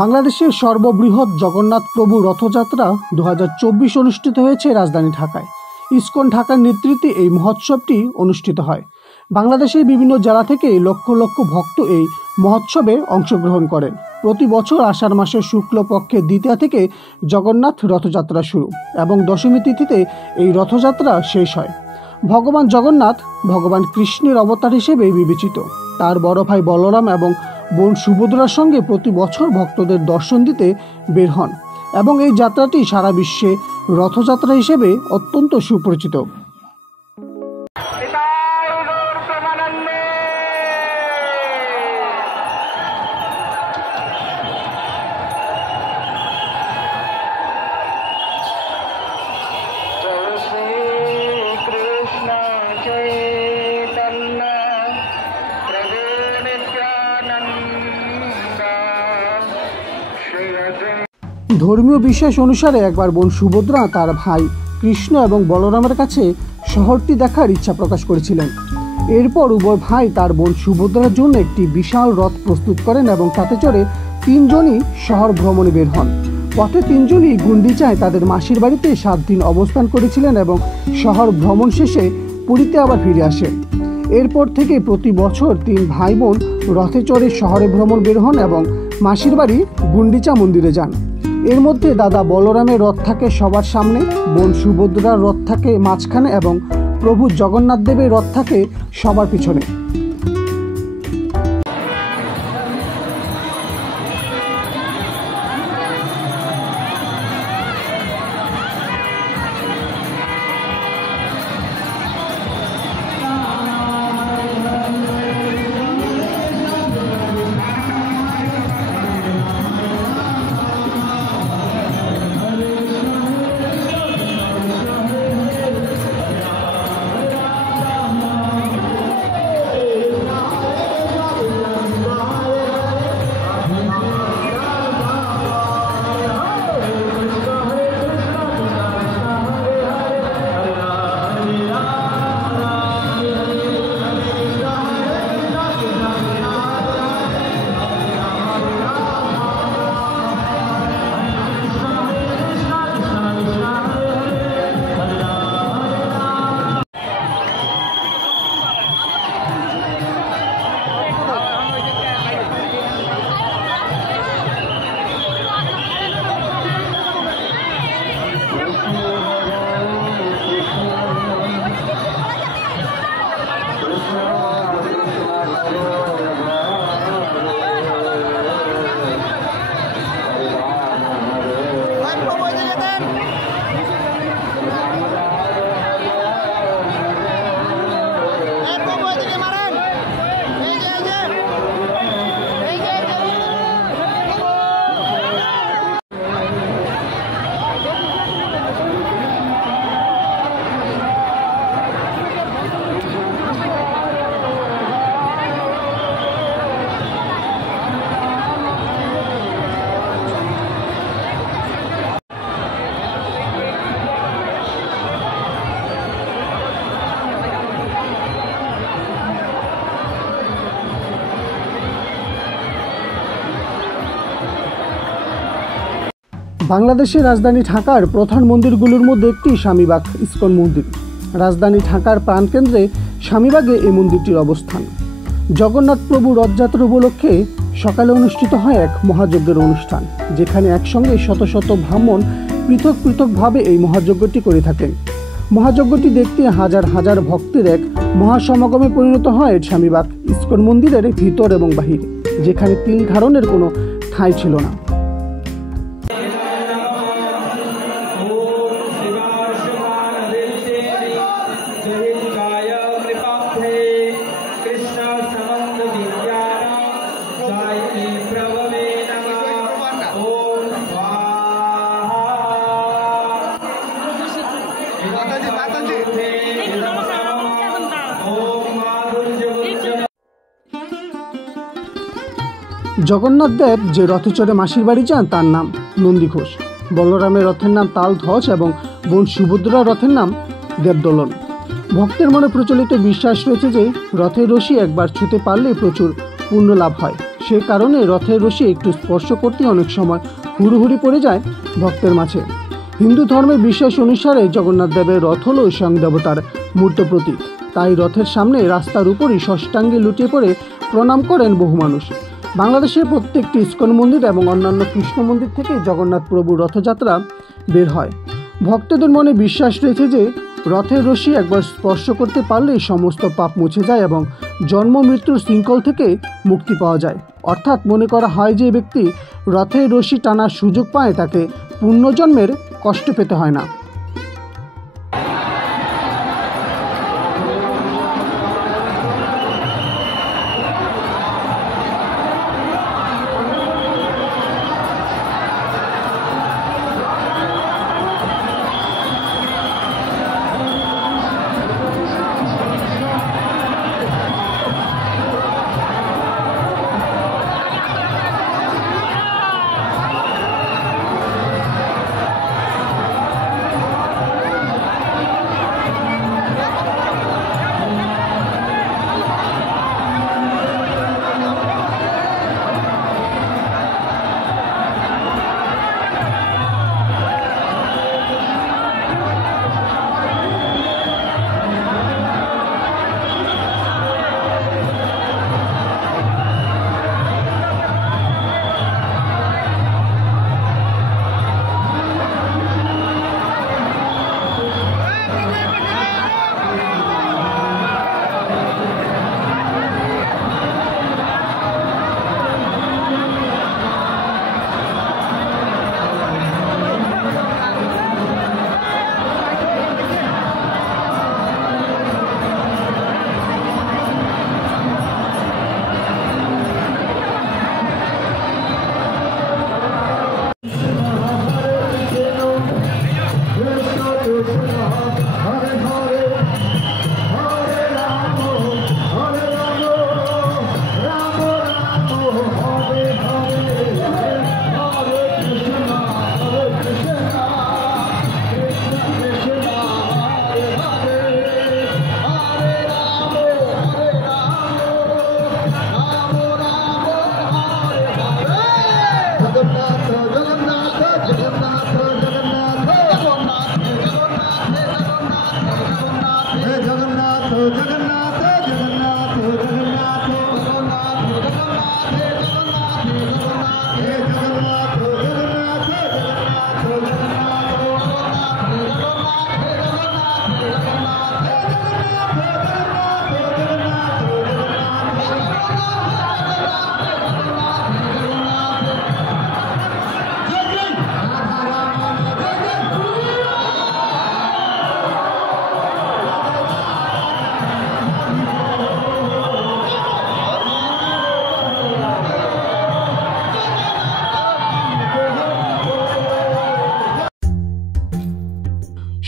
বাংলাদেশের সর্ববৃহৎ জগন্নাথ প্রভু রথযাত্রা 2024 অনুষ্ঠিত হয়েছে রাজধানী ঢাকায়। ইসকন ঢাকার নেতৃত্বে এই মহোৎসবটি অনুষ্ঠিত হয়। বাংলাদেশের বিভিন্ন জেলা থেকে লক্ষ লক্ষ ভক্ত এই মহোৎসবে অংশগ্রহণ করেন। প্রতি বছর আষাঢ় মাসের শুক্লপক্ষের দ্বিতীয়া থেকে জগন্নাথ রথযাত্রা শুরু এবং দশমী তিথিতে এই রথযাত্রা শেষ হয়। ভগবান জগন্নাথ ভগবান কৃষ্ণের অবতার হিসেবে বিবেচিত। তার বড় ভাই বলরাম এবং বোন সুভদ্রার সঙ্গে প্রতি বছর ভক্তদের দর্শন দিতে বের হন এবং এই যাত্রাটি সারা বিশ্বে রথযাত্রা হিসেবে অত্যন্ত সুপরিচিত। ধর্মীয় বিশ্বাস অনুসারে একবার বোন সুভদ্রা তার ভাই কৃষ্ণ এবং বলরামের কাছে শহরটি দেখার ইচ্ছা প্রকাশ করেছিলেন। এরপর উভয় ভাই তার বোন সুভদ্রার জন্য একটি বিশাল রথ প্রস্তুত করেন এবং তাতে চড়ে তিনজনই শহর ভ্রমণে বের হন। পথে তিনজনই গুন্ডিচায় তাদের মাসির বাড়িতে 7 দিন অবস্থান করেছিলেন এবং শহর ভ্রমণ শেষে পুরীতে আবার ফিরে আসেন। এরপর থেকে প্রতি বছর 3 ভাই বোন রথে চড়ে শহরে ভ্রমণ বের হন এবং মাসির বাড়ি গুন্ডিচা মন্দিরে যান। এর মধ্যে দাদা বলরামের রথ থাকে সবার সামনে, বোন সুভদ্রার রথ থাকে মাঝখানে এবং প্রভু জগন্নাথ দেবের রথ থাকে সবার পিছনে। বাংলাদেশের রাজধানী ঢাকার প্রধান মন্দিরগুলোর মধ্যে একটি স্বামীবাগ ইসকন মন্দির। রাজধানী ঢাকার প্রাণকেন্দ্রে স্বামীবাগে এই মন্দিরটির অবস্থান। জগন্নাথ প্রভু রথযাত্রা উপলক্ষে সকালে অনুষ্ঠিত হয় এক মহাযজ্ঞের অনুষ্ঠান, যেখানে একসঙ্গে শত শত ব্রাহ্মণ পৃথক পৃথকভাবে এই মহাযজ্ঞটি করে থাকেন। মহাযজ্ঞটি দেখতে হাজার হাজার ভক্তের এক মহাসমাগমে পরিণত হয় স্বামীবাগ ইসকন মন্দিরের ভিতর এবং বাহিরে, যেখানে তিল ধারণের কোনো ঠাঁই ছিল না। জগন্নাথ দেব যে রথে চড়ে মাসির বাড়ি যান তার নাম নন্দীঘোষ। বলরামের রথের নাম তালধ্বজ এবং বোন সুভদ্রার রথের নাম দেবদলন। ভক্তের মনে প্রচলিত বিশ্বাস রয়েছে যে রথের রশি একবার ছুঁতে পারলে প্রচুর পুণ্য লাভ হয়। সে কারণে রথের রশি একটু স্পর্শ করতে অনেক সময় হুড়ুহুড়ি পড়ে যায় ভক্তের মাঝে। হিন্দু ধর্মের বিশ্বাস অনুসারে জগন্নাথ দেবের রথ হল স্বয়ং দেবতার মূর্ত প্রতীক। তাই রথের সামনে রাস্তার উপরই ষষ্ঠাঙ্গে লুটিয়ে পড়ে প্রণাম করেন বহু মানুষ। বাংলাদেশের প্রত্যেকটি ইস্কন মন্দির এবং অন্যান্য কৃষ্ণ মন্দির থেকে জগন্নাথ প্রভুর রথযাত্রা বের হয়। ভক্তদের মনে বিশ্বাস রয়েছে যে রথের রশি একবার স্পর্শ করতে পারলেই সমস্ত পাপ মুছে যায় এবং জন্ম মৃত্যুর শৃঙ্খল থেকে মুক্তি পাওয়া যায়। অর্থাৎ মনে করা হয় যে ব্যক্তি রথের রশি টানার সুযোগ পায় তাকে পুণ্যজন্মের কষ্ট পেতে হয় না।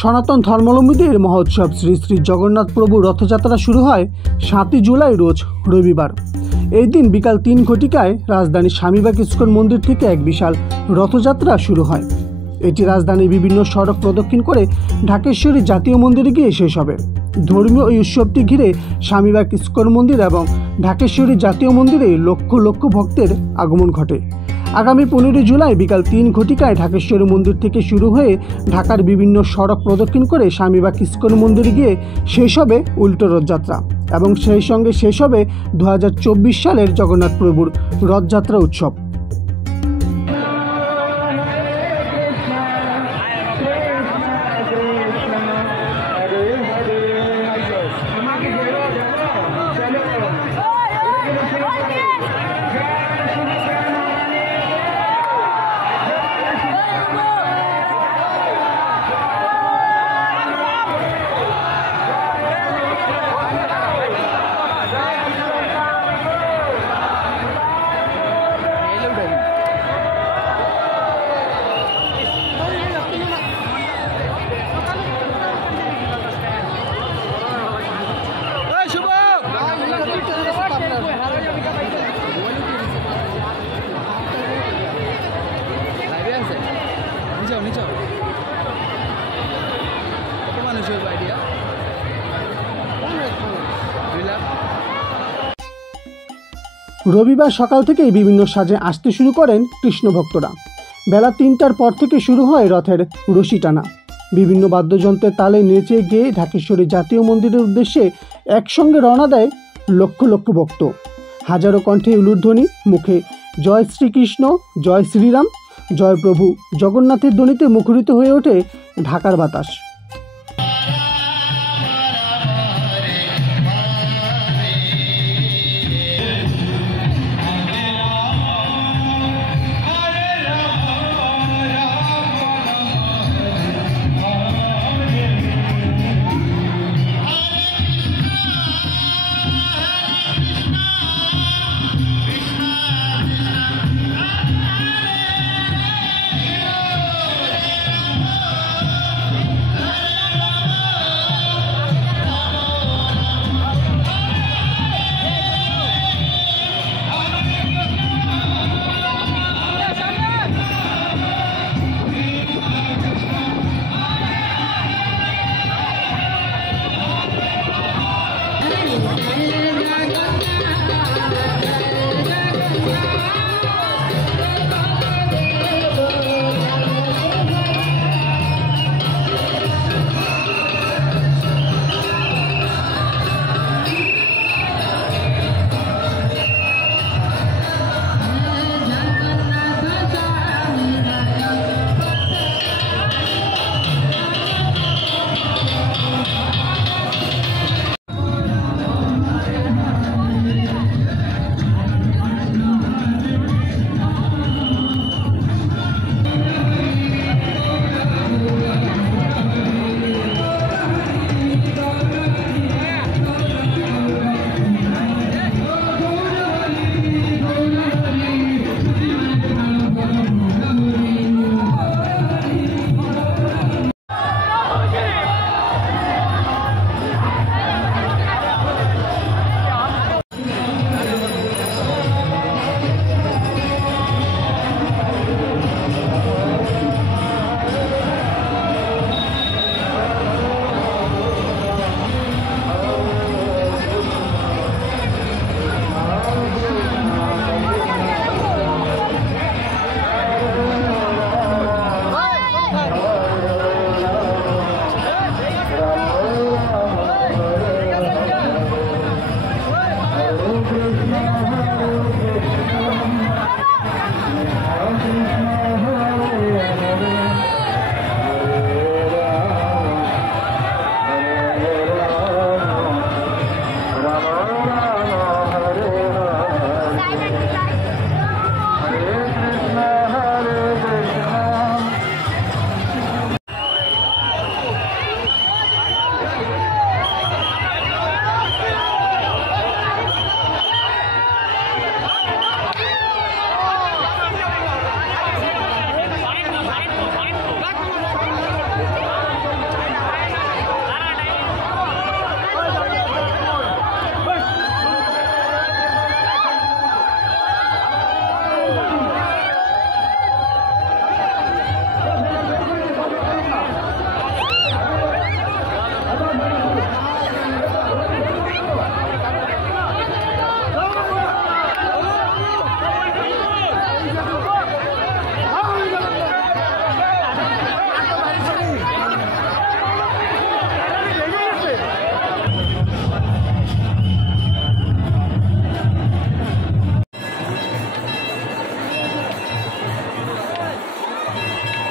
সনাতন ধর্মাবলম্বীদের মহোৎসব শ্রী শ্রী জগন্নাথ প্রভু রথযাত্রা শুরু হয় 7ই জুলাই রোজ রবিবার। এই দিন বিকাল 3 ঘটিকায় রাজধানীর স্বামীবাগ ইস্কন মন্দির থেকে এক বিশাল রথযাত্রা শুরু হয়। এটি রাজধানীর বিভিন্ন সড়ক প্রদক্ষিণ করে ঢাকেশ্বরী জাতীয় মন্দিরে গিয়ে শেষ হবে। ধর্মীয় এই উৎসবটি ঘিরে স্বামীবাগ ইস্কন মন্দির এবং ঢাকেশ্বরী জাতীয় মন্দিরে লক্ষ লক্ষ ভক্তের আগমন ঘটে। আগামী 15 জুলাই বিকাল 3 ঘটিকায় ঢাকেশ্বরী মন্দির থেকে শুরু হয়ে ঢাকার বিভিন্ন সড়ক প্রদক্ষিণ করে স্বামীবাগ ইস্কন মন্দিরে গিয়ে শেষ হবে উল্টো রথযাত্রা এবং সেই সঙ্গে শেষ হবে 2024 সালের জগন্নাথ প্রভুর রথযাত্রা উৎসব। রবিবার সকাল থেকেই বিভিন্ন সাজে আসতে শুরু করেন কৃষ্ণ ভক্তরা। বেলা 3টার পর থেকে শুরু হয় রথের রশি টানা। বিভিন্ন বাদ্যযন্ত্রের তালে নেচে গেয়ে ঢাকেশ্বরী জাতীয় মন্দিরের উদ্দেশ্যে একসঙ্গে রওনা দেয় লক্ষ লক্ষ ভক্ত। হাজারো কণ্ঠে উলুধ্বনি, মুখে জয় শ্রীকৃষ্ণ, জয় শ্রীরাম, জয় প্রভু জগন্নাথের ধ্বনিতে মুখরিত হয়ে ওঠে ঢাকার বাতাস।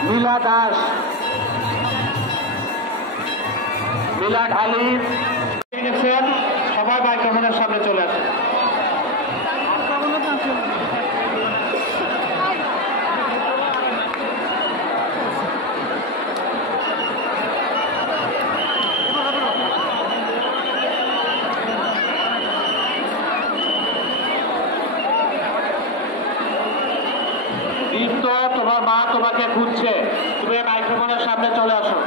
লীলা দাস, লীলা ঢালি গেছেন, সবাই মাইক্রোফোনের সামনে চলে আসেন। দীপ্ত, তোমার মা তোমাকে খুঁজছে, তুমি মাইক্রোফোনের সামনে চলে আসো।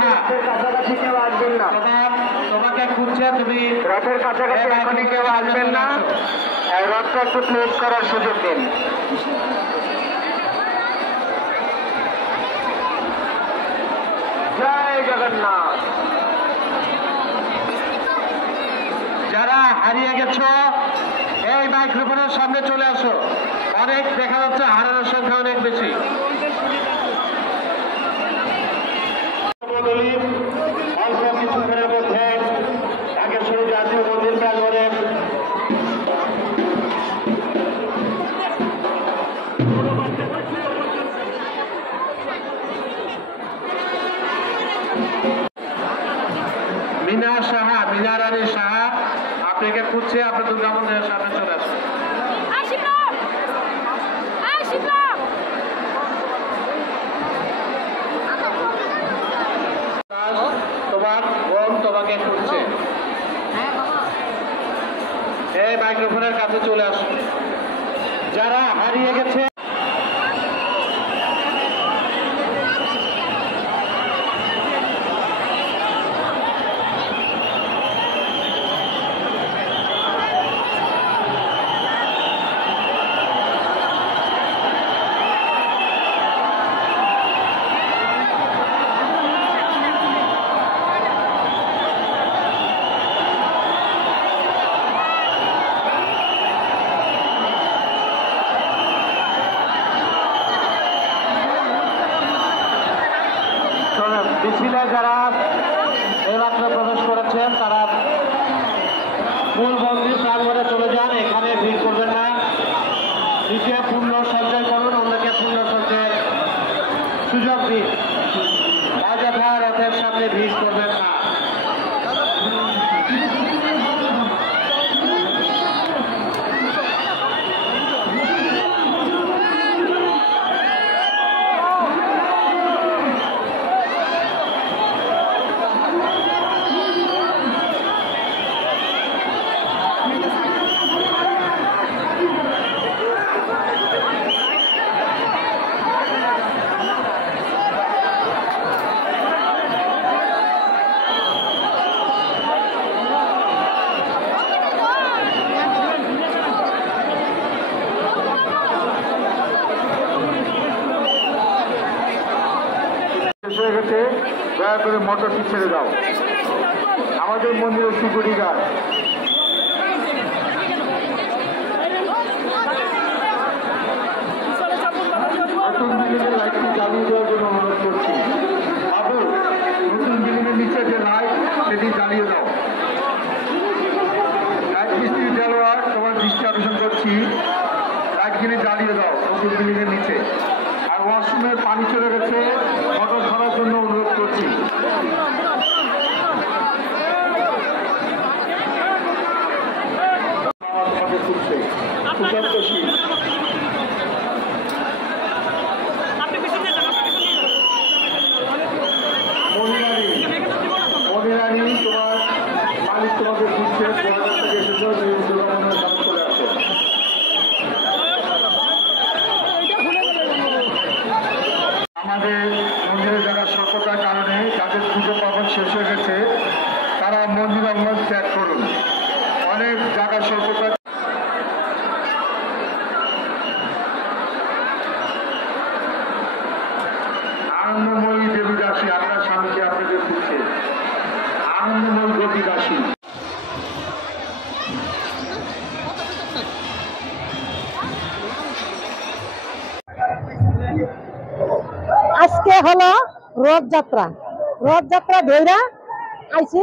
সাহা কাছাকাছি কেউ আসবেন না, তোমাকে খুঁজছে, তুমি রথের কাছাকাছি এখনই কেউ আসবেন না, রথটা একটু ক্লোজ করার সুযোগ দিন। জয় জগন্নাথ। যারা হারিয়ে গেছো এই মাইক্রোফোনের সামনে চলে আসো। অনেক দেখা যাচ্ছে হারানোর সংখ্যা অনেক বেশি। অল্প কিছুক্ষণের মধ্যে ঢাকেশ্বরী জাতীয় মন্দির প্রাঙ্গণে মিনা সাহা, মিনা রানী সাহা আপনাকে খুঁজছে, আপনার দুর্গা মন্দিরের সামনে চলে আসুন। তোমার বোন তোমাকে খুঁজছে, এই মাইক্রোফোনের কাছে চলে আসুন। যারা হারিয়ে গেছে মিছিলে যারা এইমাত্র প্রবেশ করেছেন তারা মূল মন্দির প্রাঙ্গণে চলে যান, এখানে ভিড় করবেন না। নিচে পূর্ণ সঞ্চয় করুন, অন্যকে পূর্ণ সঞ্চয়ের সুযোগ দিন। অযথা রথের সামনে ভিড় করবেন না। হয়ে গেছে, দয়া করে মোটরটি ছেড়ে দাও। আমাদের মন্দিরের সিকিউরিটি গার্ড নতুন বিল্ডিংয়ের লাইটটি জ্বালিয়ে দেওয়ার জন্য অনুরোধ করছি। বাবু, নতুন বিল্ডিংয়ের নিচে যে লাইট সেটি জ্বালিয়ে দাও। লাইট মিস্ত্রি জ্বালোয়ার, তোমার দৃষ্টি আকর্ষণ করছি, লাইটগুলি জ্বালিয়ে দাও নতুন বিল্ডিংয়ের নিচে। আর ওয়াশরুমের পানি চলে গেছে, মোটর ধরার জন্য অনুরোধ করছি। মনিরানী, তোমার মালিক তোমাকে খুঁজছে, তোমার কাছে এসেছো, চলে আসো। আমাদের মন্দিরের যারা স্বল্পতার কারণে যাদের পুজো পার্বণ শেষ হয়ে গেছে তারা মন্দির অঙ্গন ত্যাগ করুন। অনেক জায়গা স্বল্পতা। আনন্দময়ী দেবী দাসী, আপনার স্বামীকে আপনাদের খুঁজছে। আনন্দময়ী দেবী দাসী। আজকে হলো রথযাত্রা। রথযাত্রা ধৈরা আইছি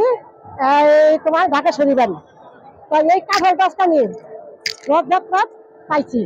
তোমার ঢাকা শনিবারই, তো এই কাঠের গাছটা নিয়ে রথযাত্রা পাইছি।